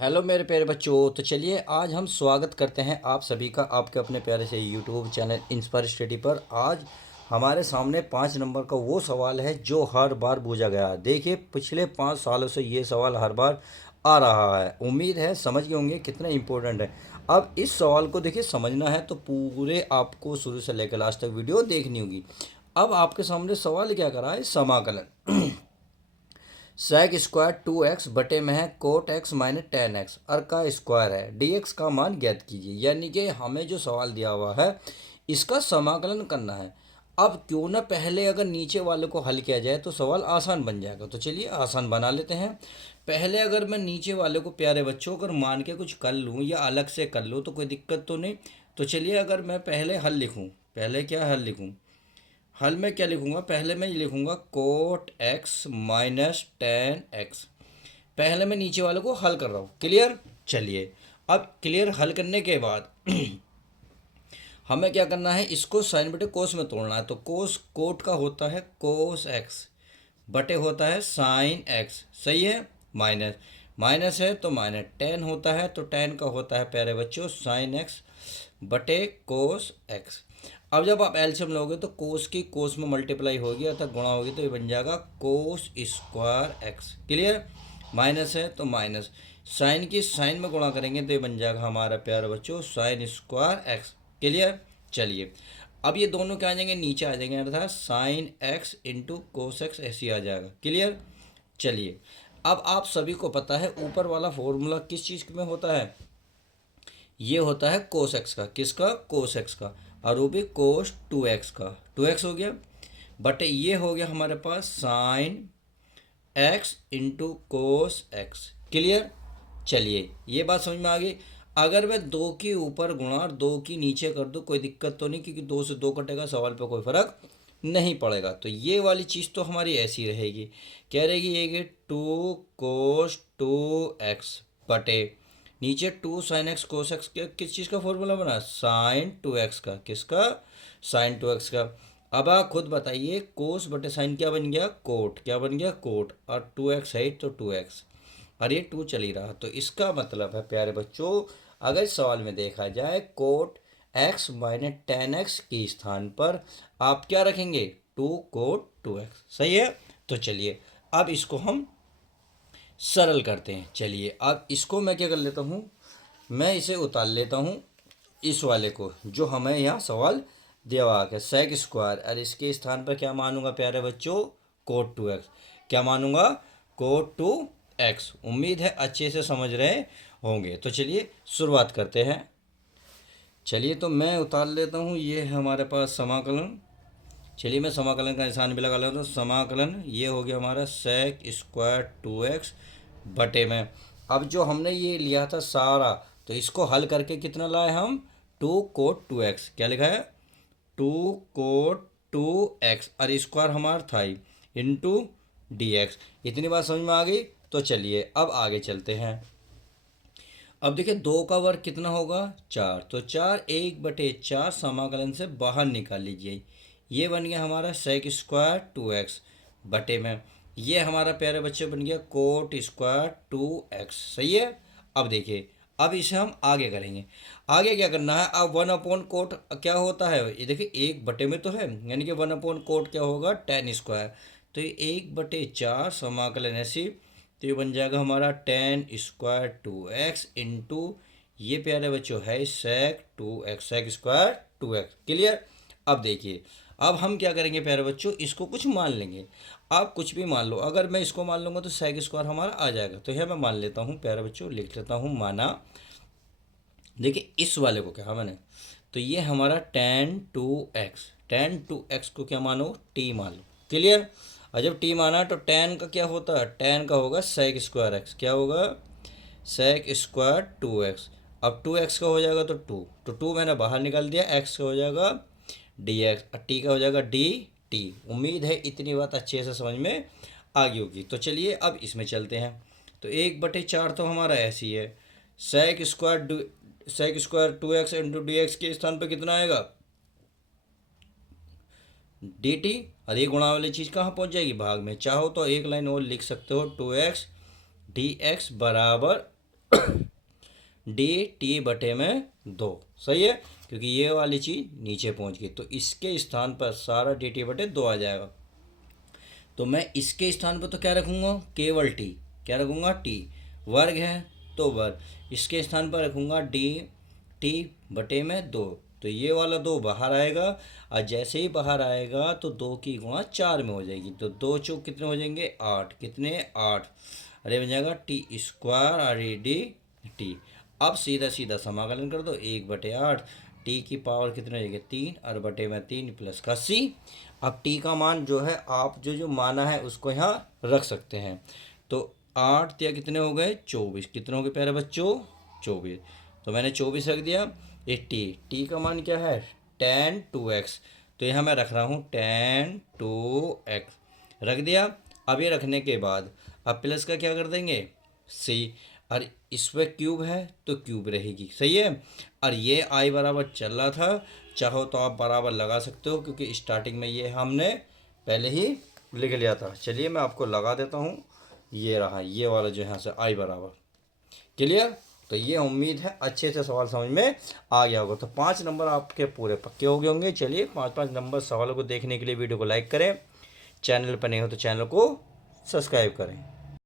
Hello मेरे प्यारे बच्चों। तो चलिए आज हम स्वागत करते हैं आप सभी का आपके अपने प्यारे से यूट्यूब चैनल इंस्पायर स्टडी पर। आज हमारे सामने 5 नंबर का वो सवाल है जो हर बार पूछा गया है। देखिए पिछले 5 सालों से ये सवाल हर बार आ रहा है। उम्मीद है समझ गए होंगे कितना इम्पोर्टेंट है। अब इस सवाल को देखिए समझना है तो पूरे आपको शुरू से लेकर लास्ट तक वीडियो देखनी होगी। अब आपके सामने सवाल क्या करा है, समाकलन सेक स्क्वायर 2x बटे में है cot x minus tan x और का स्क्वायर है dx का मान ज्ञात कीजिए। यानी कि हमें जो सवाल दिया हुआ है इसका समाकलन करना है। अब क्यों ना पहले अगर नीचे वाले को हल किया जाए तो सवाल आसान बन जाएगा। तो चलिए आसान बना लेते हैं। पहले अगर मैं नीचे वाले को प्यारे बच्चों अगर मान के कुछ कर लूँ या अलग से कर लूँ तो कोई दिक्कत तो नहीं। तो चलिए अगर मैं पहले हल लिखूँ, पहले क्या हल लिखूँ, हल में क्या लिखूंगा, पहले मैं ये लिखूंगा cot x minus tan x. पहले मैं नीचे वाले को हल कर रहा हूँ। क्लियर। चलिए अब क्लियर हल करने के बाद हमें क्या करना है, इसको साइन बटे कोस में तोड़ना है। तो कोस कोट का होता है कोस एक्स बटे होता है साइन एक्स, सही है। माइनस माइनस है तो माइनस टेन होता है तो टेन का होता है प्यारे बच्चों साइन एक्स बटे कोस एक्स। अब जब आप एलसीएम लोगे तो कोस की कोस में मल्टीप्लाई होगी अर्थात गुणा होगी तो ये बन जाएगा cos square x. Clear. Minus है तो माइनस साइन की साइन में गुणा करेंगे तो ये बन जाएगा हमारा प्यारे बच्चों साइन स्क्वायर एक्स। क्लियर। चलिए अब ये दोनों क्या आ जाएंगे, नीचे आ जाएंगे अर्थात sign x into cos x ऐसे ही आ जाएगा। क्लियर। चलिए अब आप सभी को पता है ऊपर वाला फॉर्मूला किस चीज़ में होता है, ये होता है कोस एक्स का। किसका? कोस एक्स का। और वो भी कोस टू एक्स का। टू एक्स हो गया बट ये हो गया हमारे पास sine x into cos x. Clear. चलिए ये बात समझ में आ गई। अगर मैं दो के ऊपर गुणा और दो की नीचे कर दूँ कोई दिक्कत तो नहीं, क्योंकि दो से दो कटेगा, सवाल पे कोई फर्क नहीं पड़ेगा। तो ये वाली चीज़ तो हमारी ऐसी रहेगी। क्या रहेगी ये कि टू कोस टू एक्स बटे नीचे two sine x cos x के किस चीज़ का फॉर्मूला बना, साइन टू एक्स का। किसका? साइन टू एक्स का। अब आप खुद बताइए कोस बटे साइन क्या बन गया, कोट। क्या बन गया? कोट। और टू एक्स है तो टू एक्स और ये टू चल ही रहा। तो इसका मतलब है प्यारे बच्चों अगर इस सवाल में देखा जाए cot x minus tan x के स्थान पर आप क्या रखेंगे, टू कोट टू एक्स। सही है। तो चलिए अब इसको हम सरल करते हैं। चलिए अब इसको मैं क्या कर लेता हूँ, मैं इसे उतार लेता हूँ इस वाले को जो हमें यहाँ सवाल दिया हुआ है सेक स्क्वायर, और इसके स्थान पर क्या मानूंगा प्यारे बच्चों, कोट टू एक्स। क्या मानूंगा? Cot two x. उम्मीद है अच्छे से समझ रहे होंगे। तो चलिए शुरुआत करते हैं। चलिए तो मैं उतार लेता हूँ, ये है हमारे पास समाकलन। चलिए मैं समाकलन का निशान भी लगा लेता हूँ। समाकलन ये हो गया हमारा सेक स्क्वायर टू एक्स बटे में। अब जो हमने ये लिया था सारा तो इसको हल करके कितना लाए हम, टू कोट टू एक्स। क्या लिखा है, टू कोट टू एक्स और स्क्वायर हमारा था ही इंटू डी एक्स। इतनी बात समझ में आ गई। तो चलिए अब आगे चलते हैं। अब देखिए दो का वर्ग कितना होगा, चार। तो चार एक बटे चार समाकलन से बाहर निकाल लीजिए। ये बन गया हमारा सेक स्क्वायर टू एक्स बटे में ये हमारा प्यारे बच्चे बन गया कोट स्क्वायर टू एक्स। सही है। अब देखिए अब इसे हम आगे करेंगे। आगे क्या करना है, अब वन अपॉन कोट क्या होता है, ये देखिए एक बटे में तो है, यानी कि वन अपॉन कोट क्या होगा, टेन स्क्वायर। तो ये एक बटे चार समाकलन ऐसी, तो ये बन जाएगा हमारा tan square two x into ये प्यारे बच्चों है sec two x, sec square two x. Clear. अब देखिए अब हम क्या करेंगे प्यारे बच्चों, इसको कुछ मान लेंगे। आप कुछ भी मान लो, अगर मैं इसको मान लूँगा तो सेक स्क्वायर हमारा आ जाएगा। तो यह मैं मान लेता हूँ प्यारे बच्चों, लिख लेता हूँ माना। देखिए इस वाले को क्या माने, तो ये हमारा tan two x, tan two x को क्या मानो, टी मान लो। क्लियर। और जब टी माना तो टेन का क्या होता है, टेन का होगा सेक स्क्वायर एक्स। क्या होगा, सेक स्क्वायर टू एक्स। अब टू एक्स का हो जाएगा तो टू, तो टू मैंने बाहर निकाल दिया, एक्स का हो जाएगा डी एक्स और टी का हो जाएगा डी टी। उम्मीद है इतनी बात अच्छे से समझ में आ गई होगी। तो चलिए अब इसमें चलते हैं। तो एक बटे चार तो हमारा ऐसी है, sec square two x into d x के स्थान पर कितना आएगा, डी टी। और ये गुणा वाली चीज़ कहाँ पहुँच जाएगी, भाग में। चाहो तो एक लाइन और लिख सकते हो, टू एक्स डी एक्स बराबर डी टी बटे में 2। सही है, क्योंकि ये वाली चीज़ नीचे पहुंच गई तो इसके स्थान पर सारा डी टी बटे 2 आ जाएगा। तो मैं इसके स्थान पर तो क्या रखूँगा, केवल टी। क्या रखूँगा, टी। वर्ग है तो वर्ग। इसके स्थान पर रखूँगा डी टी बटे में 2। तो ये वाला 2 बाहर आएगा, और जैसे ही बाहर आएगा तो 2 की गुणा 4 में हो जाएगी। तो 2 चौक कितने हो जाएंगे, 8। कितने, 8। अरे बन जाएगा टी स्क्वायर और डी टी। अब सीधा सीधा समाकलन कर दो, 1/8। टी की पावर कितने हो जाएगी, 3, और बटे में 3 प्लस का सी। अब टी का मान जो है आप जो माना है उसको यहाँ रख सकते हैं। तो 8 या कितने हो गए, 24। कितने हो गए प्यारे बच्चों, 24। तो मैंने 24 रख दिया। ये टी का मान क्या है, tan 2x। तो यहाँ मैं रख रहा हूँ tan 2x रख दिया। अब ये रखने के बाद अब प्लस का क्या कर देंगे, सी। और इस पर क्यूब है तो क्यूब रहेगी। सही है। और ये आई बराबर चल रहा था, चाहो तो आप बराबर लगा सकते हो, क्योंकि स्टार्टिंग में ये हमने पहले ही लिख लिया था। चलिए मैं आपको लगा देता हूँ। ये रहा, ये वाला जो है यहाँ से आई बराबर। क्लियर। तो ये उम्मीद है अच्छे से सवाल समझ में आ गया होगा। तो 5 नंबर आपके पूरे पक्के हो गए होंगे। चलिए 5 नंबर सवालों को देखने के लिए वीडियो को लाइक करें, चैनल पर नहीं हो तो चैनल को सब्सक्राइब करें।